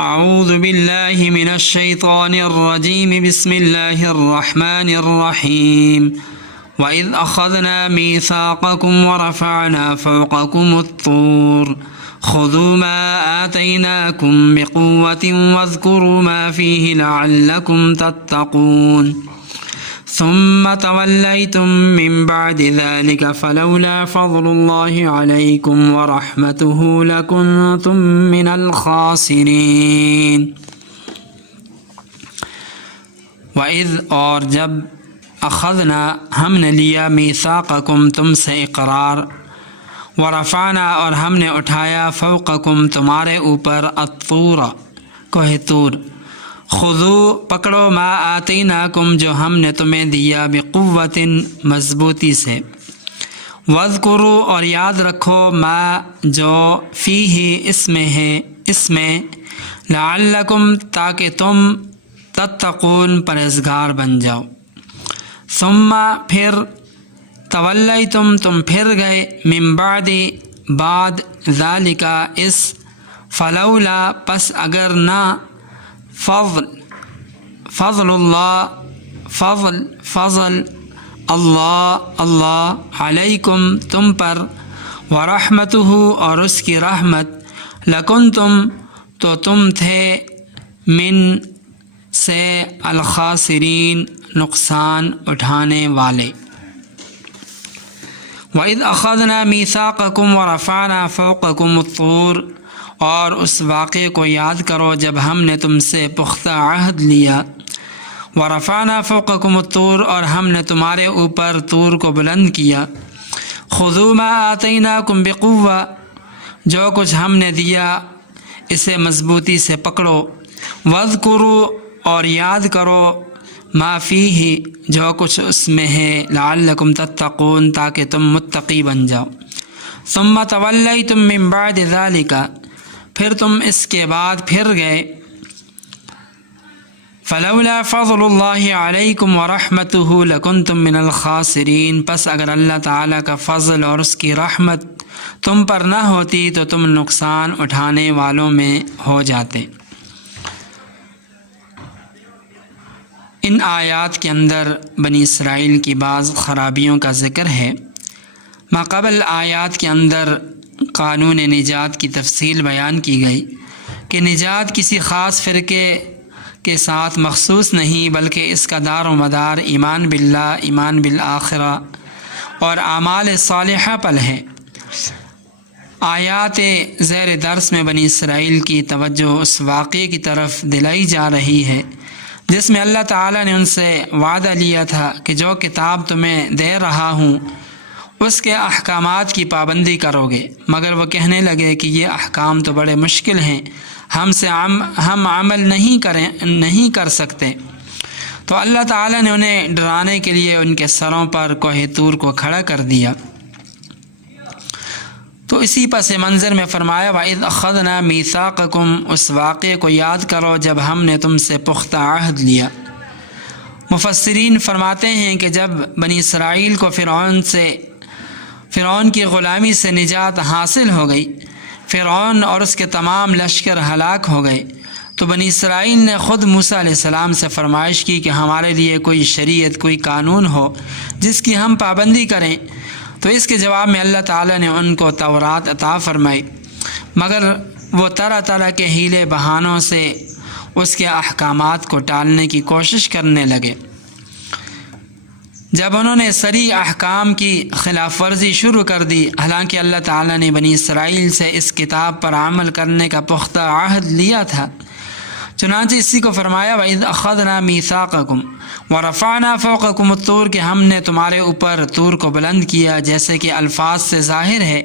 اعوذ باللہ من الشیطان الرجیم بسم اللہ الرحمن الرحیم وَإِذْ أَخَذْنَا مِيثَاقَكُمْ وَرَفَعْنَا فَوْقَكُمُ الطُّورَ خُذُوا مَا آتَيْنَاكُمْ بِقُوَّةٍ وَاذْكُرُوا مَا فِيهِ لَعَلَّكُمْ تَتَّقُونَ ثُمَّ تَوَلَّيْتُمْ مِنْ بَعْدِ ذَلِكَ فَلَوْلَا فَضْلُ اللَّهِ عَلَيْكُمْ وَرَحْمَتُهُ لَكُنْتُمْ مِنَ الْخَاسِرِينَ۔ وَإِذْ اور جب اخذنا ہم نے لیا میثاقکم تم سے اقرار، ورفعنا اور ہم نے اٹھایا فوقکم تمہارے اوپر الطور کوہ طور، خذو پکڑو ما آتیناکم جو ہم نے تمہیں دیا بقوت مضبوطی سے، واذکرو اور یاد رکھو ما جو فیہ اس میں ہے، اس میں لعلکم تاکہ تم تتقون پرہیزگار بن جاؤ۔ ثم پھر تولیتم تم پھر گئے من بعد بعد ذالک اس، فلولا پس اگر نہ فضل اللہ علیکم تم پر، ورحمتہ اور اس کی رحمت، لکنتم تو تم تھے من سے الخاسرین نقصان اٹھانے والے۔ وَإِذْ أَخَذْنَا مِيثَاقَكُمْ وَرَفَعْنَا فَوْقَكُمُ الطُّورَ اور اس واقعے کو یاد کرو جب ہم نے تم سے پختہ عہد لیا، وَرَفَعْنَا فَوْقَكُمُ الطُّورَ اور ہم نے تمہارے اوپر طور کو بلند کیا، خُذُوا مَا آتَيْنَاكُمْ بِقُوَّةٍ جو کچھ ہم نے دیا اسے مضبوطی سے پکڑو، وَاذْكُرُوا اور یاد کرو ما فیہ جو کچھ اس میں ہے، لعلکم تتقون تاکہ تم متقی بن جاؤ۔ ثم تولیتم من بعد ذالک پھر تم اس کے بعد پھر گئے، فلولا فضل اللہ علیکم ورحمتہ لکنتم من الخاسرین پس اگر اللہ تعالیٰ کا فضل اور اس کی رحمت تم پر نہ ہوتی تو تم نقصان اٹھانے والوں میں ہو جاتے۔ ان آیات کے اندر بنی اسرائیل کی بعض خرابیوں کا ذکر ہے۔ ماقبل آیات کے اندر قانون نجات کی تفصیل بیان کی گئی کہ نجات کسی خاص فرقے کے ساتھ مخصوص نہیں بلکہ اس کا دار و مدار ایمان باللہ، ایمان بالآخرہ اور اعمال صالحہ پر ہے۔ آیات زیر درس میں بنی اسرائیل کی توجہ اس واقعے کی طرف دلائی جا رہی ہے جس میں اللہ تعالیٰ نے ان سے وعدہ لیا تھا کہ جو کتاب تمہیں دے رہا ہوں اس کے احکامات کی پابندی کرو گے، مگر وہ کہنے لگے کہ یہ احکام تو بڑے مشکل ہیں، ہم عمل نہیں کر سکتے۔ تو اللہ تعالیٰ نے انہیں ڈرانے کے لیے ان کے سروں پر کوہ طور کو کھڑا کر دیا۔ تو اسی پس منظر میں فرمایا وَإِذْ أَخَذْنَا مِيثَاقَكُمْ اس واقعے کو یاد کرو جب ہم نے تم سے پختہ عہد لیا۔ مفسرین فرماتے ہیں کہ جب بنی اسرائیل کو فرعون کی غلامی سے نجات حاصل ہو گئی، فرعون اور اس کے تمام لشکر ہلاک ہو گئے، تو بنی اسرائیل نے خود موسیٰ علیہ السلام سے فرمائش کی کہ ہمارے لیے کوئی شریعت، کوئی قانون ہو جس کی ہم پابندی کریں۔ تو اس کے جواب میں اللہ تعالیٰ نے ان کو تورات عطا فرمائی، مگر وہ طرح طرح کے حیلے بہانوں سے اس کے احکامات کو ٹالنے کی کوشش کرنے لگے۔ جب انہوں نے صریح احکام کی خلاف ورزی شروع کر دی، حالانکہ اللہ تعالیٰ نے بنی اسرائیل سے اس کتاب پر عمل کرنے کا پختہ عہد لیا تھا، چنانچہ اسی کو فرمایا وَإِذْ أَخَذْنَا مِيثَاقَكُمْ وَرَفَعْنَا فَوْقَكُمُ الطُّورَ کہ ہم نے تمہارے اوپر طور کو بلند کیا۔ جیسے کہ الفاظ سے ظاہر ہے،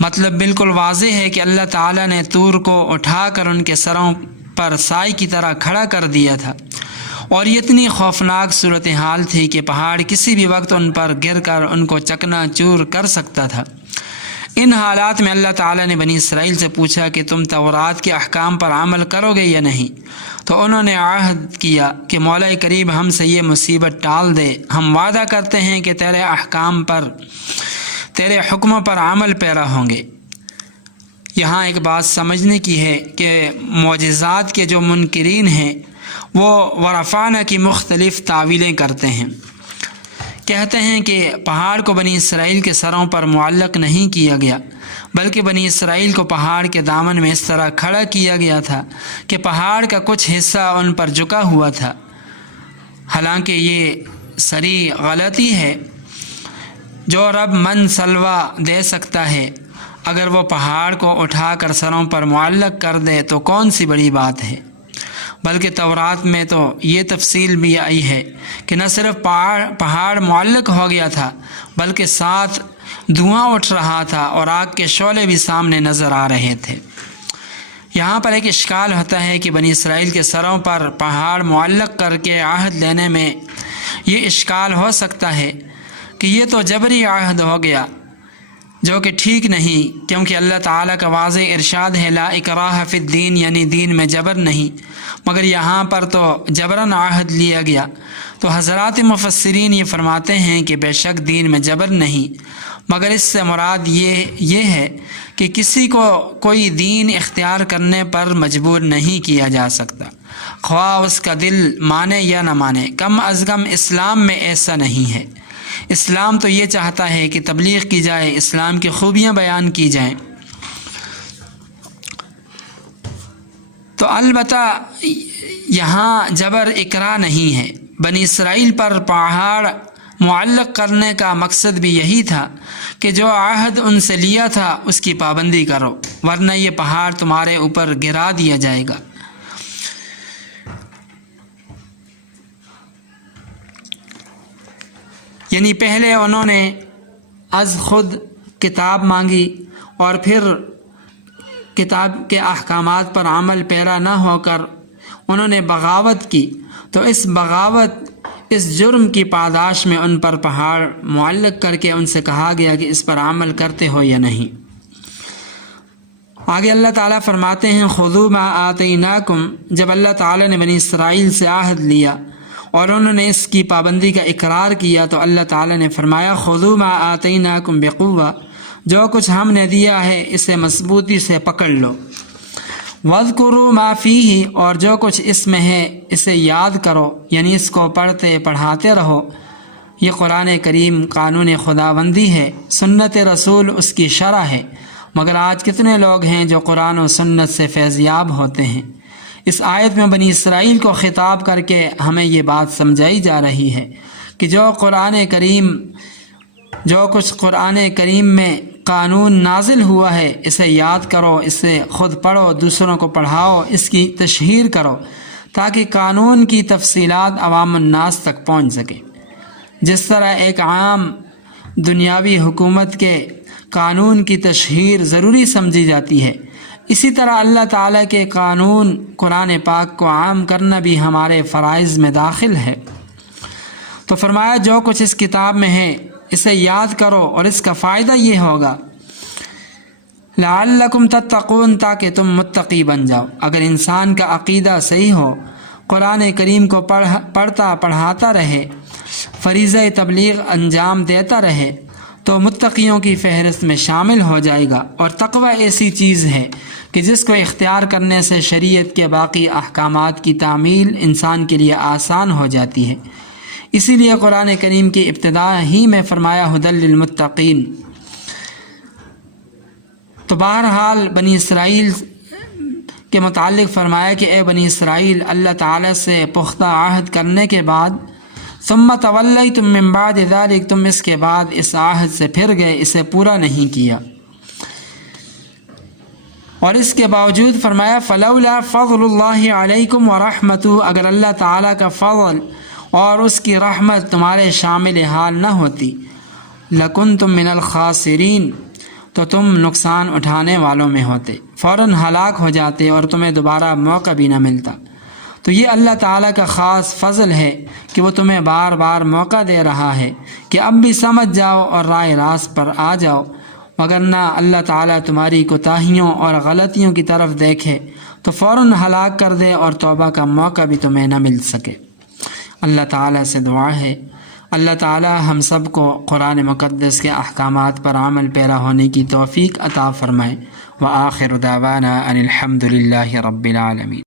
مطلب بالکل واضح ہے کہ اللہ تعالیٰ نے طور کو اٹھا کر ان کے سروں پر سائے کی طرح کھڑا کر دیا تھا، اور یہ اتنی خوفناک صورتحال تھی کہ پہاڑ کسی بھی وقت ان پر گر کر ان کو چکنا چور کر سکتا تھا۔ ان حالات میں اللہ تعالیٰ نے بنی اسرائیل سے پوچھا کہ تم تورات کے احکام پر عمل کرو گے یا نہیں؟ تو انہوں نے عہد کیا کہ مولا کریم ہم سے یہ مصیبت ٹال دے، ہم وعدہ کرتے ہیں کہ تیرے احکام پر، تیرے حکموں پر عمل پیرا ہوں گے۔ یہاں ایک بات سمجھنے کی ہے کہ معجزات کے جو منکرین ہیں وہ ورفانہ کی مختلف تعویلیں کرتے ہیں۔ کہتے ہیں کہ پہاڑ کو بنی اسرائیل کے سروں پر معلق نہیں کیا گیا، بلکہ بنی اسرائیل کو پہاڑ کے دامن میں اس طرح کھڑا کیا گیا تھا کہ پہاڑ کا کچھ حصہ ان پر جھکا ہوا تھا۔ حالانکہ یہ صریح غلطی ہے۔ جو رب من سلوہ دے سکتا ہے، اگر وہ پہاڑ کو اٹھا کر سروں پر معلق کر دے تو کون سی بڑی بات ہے؟ بلکہ تورات میں تو یہ تفصیل بھی آئی ہے کہ نہ صرف پہاڑ معلق ہو گیا تھا، بلکہ ساتھ دھواں اٹھ رہا تھا اور آگ کے شعلے بھی سامنے نظر آ رہے تھے۔ یہاں پر ایک اشکال ہوتا ہے کہ بنی اسرائیل کے سروں پر پہاڑ معلق کر کے عہد لینے میں یہ اشکال ہو سکتا ہے کہ یہ تو جبری عہد ہو گیا، جو کہ ٹھیک نہیں، کیونکہ اللہ تعالیٰ کا واضح ارشاد ہے لا اکراہ فی الدین، یعنی دین میں جبر نہیں، مگر یہاں پر تو جبراً عہد لیا گیا۔ تو حضرات مفسرین یہ فرماتے ہیں کہ بے شک دین میں جبر نہیں، مگر اس سے مراد یہ ہے کہ کسی کو کوئی دین اختیار کرنے پر مجبور نہیں کیا جا سکتا، خواہ اس کا دل مانے یا نہ مانے۔ کم از کم اسلام میں ایسا نہیں ہے۔ اسلام تو یہ چاہتا ہے کہ تبلیغ کی جائے، اسلام کی خوبیاں بیان کی جائیں۔ تو البتہ یہاں جبر اکراہ نہیں ہے۔ بنی اسرائیل پر پہاڑ معلق کرنے کا مقصد بھی یہی تھا کہ جو عہد ان سے لیا تھا اس کی پابندی کرو، ورنہ یہ پہاڑ تمہارے اوپر گرا دیا جائے گا۔ یعنی پہلے انہوں نے از خود کتاب مانگی اور پھر کتاب کے احکامات پر عمل پیرا نہ ہو کر انہوں نے بغاوت کی، تو اس بغاوت، اس جرم کی پاداش میں ان پر پہاڑ معلق کر کے ان سے کہا گیا کہ اس پر عمل کرتے ہو یا نہیں۔ آگے اللہ تعالیٰ فرماتے ہیں خذوا ما آتیناکم، جب اللہ تعالیٰ نے بنی اسرائیل سے عہد لیا اور انہوں نے اس کی پابندی کا اقرار کیا، تو اللہ تعالیٰ نے فرمایا خذوا ما آتیناکم بقوہ، جو کچھ ہم نے دیا ہے اسے مضبوطی سے پکڑ لو، واذکروا ما فیہ، اور جو کچھ اس میں ہے اسے یاد کرو، یعنی اس کو پڑھتے پڑھاتے رہو۔ یہ قرآن کریم قانون خداوندی ہے، سنت رسول اس کی شرح ہے، مگر آج کتنے لوگ ہیں جو قرآن و سنت سے فیضیاب ہوتے ہیں۔ اس آیت میں بنی اسرائیل کو خطاب کر کے ہمیں یہ بات سمجھائی جا رہی ہے کہ جو کچھ قرآن کریم میں قانون نازل ہوا ہے اسے یاد کرو، اسے خود پڑھو، دوسروں کو پڑھاؤ، اس کی تشہیر کرو، تاکہ قانون کی تفصیلات عوام الناس تک پہنچ سکے۔ جس طرح ایک عام دنیاوی حکومت کے قانون کی تشہیر ضروری سمجھی جاتی ہے، اسی طرح اللہ تعالیٰ کے قانون قرآن پاک کو عام کرنا بھی ہمارے فرائض میں داخل ہے۔ تو فرمایا جو کچھ اس کتاب میں ہے اسے یاد کرو، اور اس کا فائدہ یہ ہوگا لعلکم تتقون، تاکہ تم متقی بن جاؤ۔ اگر انسان کا عقیدہ صحیح ہو، قرآن کریم کو پڑھتا پڑھاتا رہے، فریضہ تبلیغ انجام دیتا رہے، تو متقیوں کی فہرست میں شامل ہو جائے گا۔ اور تقوی ایسی چیز ہے کہ جس کو اختیار کرنے سے شریعت کے باقی احکامات کی تعمیل انسان کے لیے آسان ہو جاتی ہے۔ اسی لیے قرآن کریم کی ابتدا ہی میں فرمایا ھدی للمتقین۔ تو بہرحال بنی اسرائیل کے متعلق فرمایا کہ اے بنی اسرائیل، اللہ تعالیٰ سے پختہ عہد کرنے کے بعد ثم تولیتم من بعد ذلک، تم اس کے بعد اس عہد سے پھر گئے، اسے پورا نہیں کیا۔ اور اس کے باوجود فرمایا فلولا فضل اللہ علیکم ورحمتہ، اگر اللہ تعالیٰ کا فضل اور اس کی رحمت تمہارے شامل حال نہ ہوتی، لکنتم من الخاسرین، تو تم نقصان اٹھانے والوں میں ہوتے، فوراً ہلاک ہو جاتے اور تمہیں دوبارہ موقع بھی نہ ملتا۔ تو یہ اللہ تعالیٰ کا خاص فضل ہے کہ وہ تمہیں بار بار موقع دے رہا ہے کہ اب بھی سمجھ جاؤ اور راہ راست پر آ جاؤ، وگرنہ اللہ تعالیٰ تمہاری کوتاہیوں اور غلطیوں کی طرف دیکھے تو فوراً ہلاک کر دے اور توبہ کا موقع بھی تمہیں نہ مل سکے۔ اللہ تعالیٰ سے دعا ہے اللہ تعالی ہم سب کو قرآن مقدس کے احکامات پر عمل پیرا ہونے کی توفیق عطا فرمائے۔ وآخر دعوانا ان الحمد للہ رب العالمین۔